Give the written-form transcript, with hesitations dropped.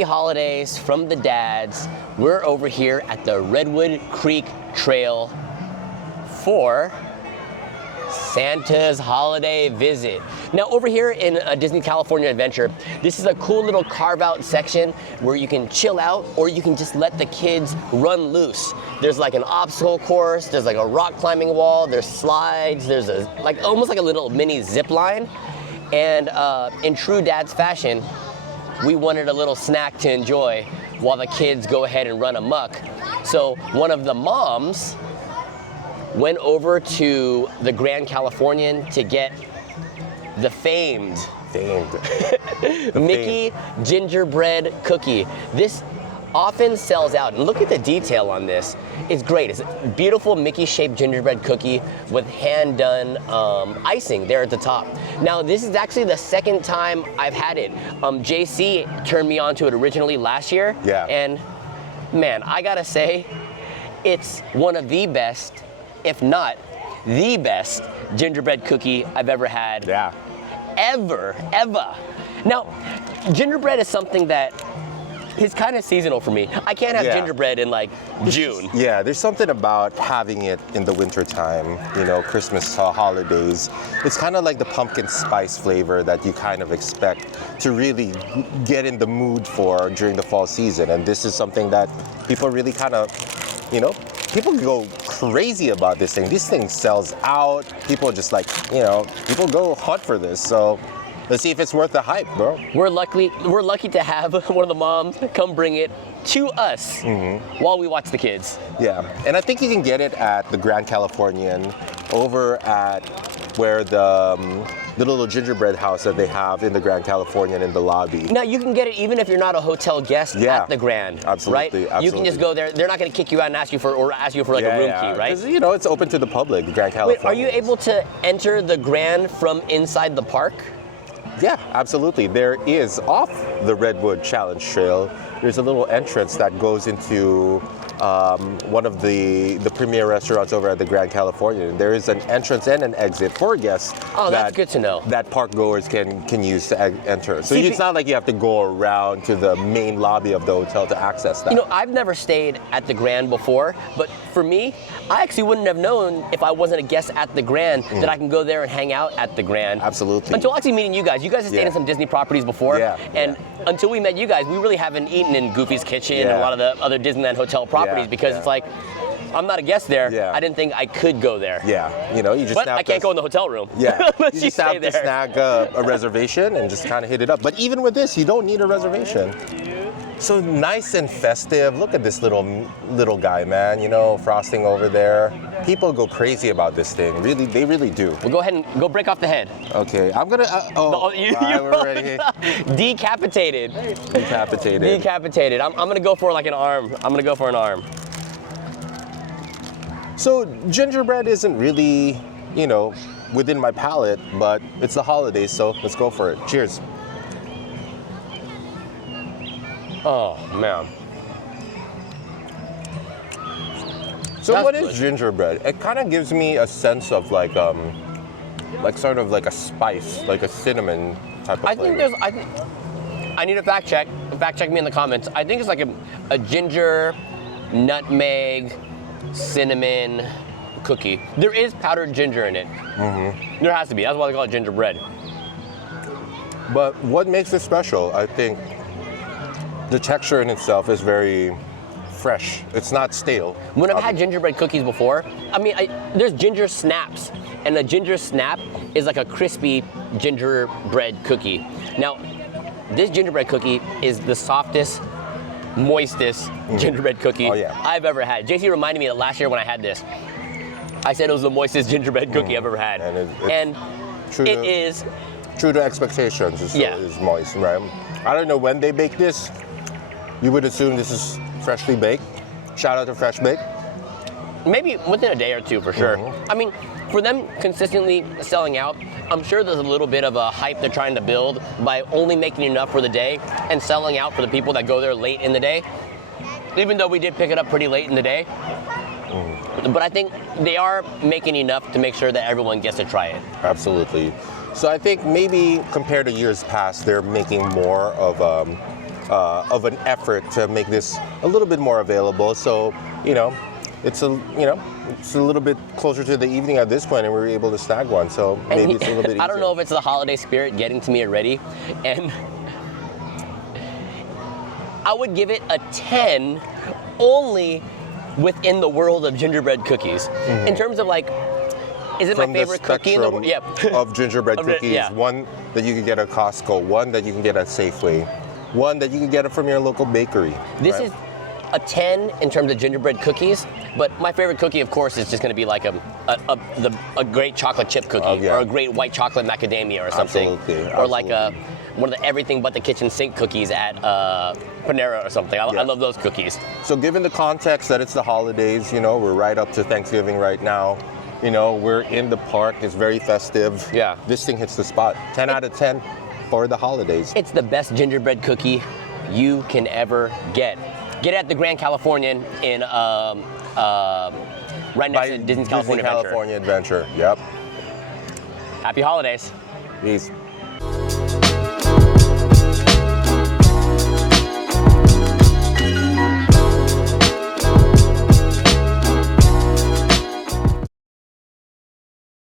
Happy holidays from the dads. We're over here at the Redwood Creek Trail for Santa's holiday visit. Now over here in Disney California Adventure, this is a cool little carve out section where you can chill out or you can just let the kids run loose. There's like an obstacle course, there's like a rock climbing wall, there's slides, there's almost like a little mini zip line. And in true dad's fashion, we wanted a little snack to enjoy while the kids go ahead and run amok. So one of the moms went over to the Grand Californian to get the famed Mickey Gingerbread Cookie. This often sells out, and look at the detail on this. It's great. It's a beautiful Mickey Shaped Gingerbread Cookie with hand-done icing there at the top. Now, this is actually the second time I've had it. JC turned me on to it originally last year. Yeah. And man, I gotta say, it's one of the best, if not the best, gingerbread cookie I've ever had. Yeah. Ever. Now, gingerbread is something that is kind of seasonal for me. I can't have gingerbread in like June. Yeah, there's something about having it in the winter time, you know, Christmas holidays. It's kind of like the pumpkin spice flavor that you kind of expect to really get in the mood for during the fall season. And this is something that people really kind of, you know, people go crazy about this thing. This thing sells out. People just like, you know, people go hunt for this. So let's see if it's worth the hype, bro. We're lucky to have one of the moms come bring it to us while we watch the kids. Yeah, and I think you can get it at the Grand Californian over at where the little gingerbread house that they have in the Grand Californian in the lobby. Now, you can get it even if you're not a hotel guest at the Grand, absolutely, right? You can just go there. They're not going to kick you out and ask you for like a room key, right? Because, you know, it's open to the public, the Grand Californian. Wait, are you able to enter the Grand from inside the park? Yeah, absolutely. There is, off the Redwood Challenge Trail, there's a little entrance that goes into one of the premier restaurants over at the Grand Californian. There is an entrance and an exit for guests. Oh, that's good to know. That park goers can use to enter. So it's not like you have to go around to the main lobby of the hotel to access that. You know, I've never stayed at the Grand before, but for me, I actually wouldn't have known if I wasn't a guest at the Grand that I can go there and hang out at the Grand. Absolutely. Until actually meeting you guys. You guys have stayed in some Disney properties before. And until we met you guys, we really haven't eaten in Goofy's Kitchen and a lot of the other Disneyland hotel properties because it's like, I'm not a guest there. I didn't think I could go there. Yeah, you know, you just But I can't go in the hotel room. Yeah, Unless you just have to snag a reservation and just kind of hit it up. But even with this, you don't need a reservation. So nice and festive. Look at this little guy, man. You know, frosting over there. People go crazy about this thing. Really, they really do. Well, go ahead and go break off the head. Okay, I'm gonna. We're ready. Decapitated. Decapitated. Decapitated. I'm gonna go for like an arm. I'm gonna go for an arm. So gingerbread isn't really, you know, within my palate, but it's the holidays, so let's go for it. Cheers. Oh man. So what is gingerbread? It kind of gives me a sense of like sort of like a spice, like a cinnamon type of flavor. I need a fact check. Fact check me in the comments. I think it's like a ginger, nutmeg, cinnamon cookie. There is powdered ginger in it. There has to be. That's why they call it gingerbread. But what makes it special, I think, the texture in itself is very fresh. It's not stale. When I've had gingerbread cookies before, I mean, there's ginger snaps, and a ginger snap is like a crispy gingerbread cookie. Now, this gingerbread cookie is the softest, moistest gingerbread cookie I've ever had. JC reminded me that last year when I had this, I said it was the moistest gingerbread cookie I've ever had. And it is true to expectations. It's moist, right? I don't know when they bake this. You would assume this is freshly baked. Shout out to Fresh Bake. Maybe within a day or two for sure. I mean, for them consistently selling out, I'm sure there's a little bit of a hype they're trying to build by only making enough for the day and selling out for the people that go there late in the day. Even though we did pick it up pretty late in the day. But I think they are making enough to make sure that everyone gets to try it. Absolutely. So I think maybe compared to years past, they're making more of of an effort to make this a little bit more available. So, it's a little bit closer to the evening at this point, and we were able to snag one. So maybe it's a little bit easier. I don't know if it's the holiday spirit getting to me already, and I would give it a 10 only within the world of gingerbread cookies. In terms of like, is it From my favorite cookie in the world? Yeah. of gingerbread cookies, yeah. one that you can get at Costco, one that you can get at Safeway, one that you can get from your local bakery. This right? is a 10 in terms of gingerbread cookies, but my favorite cookie, of course, is just going to be like a great chocolate chip cookie, yeah. or a great white chocolate macadamia or something, Absolutely, or like one of the everything but the kitchen sink cookies at Panera or something. I love those cookies. So given the context that it's the holidays, we're right up to Thanksgiving right now. We're in the park. It's very festive. Yeah. This thing hits the spot. 10 out of 10 for the holidays. It's the best gingerbread cookie you can ever get. Get it at the Grand Californian in right next to Disney's California Adventure. California Adventure. Yep. Happy holidays. Peace.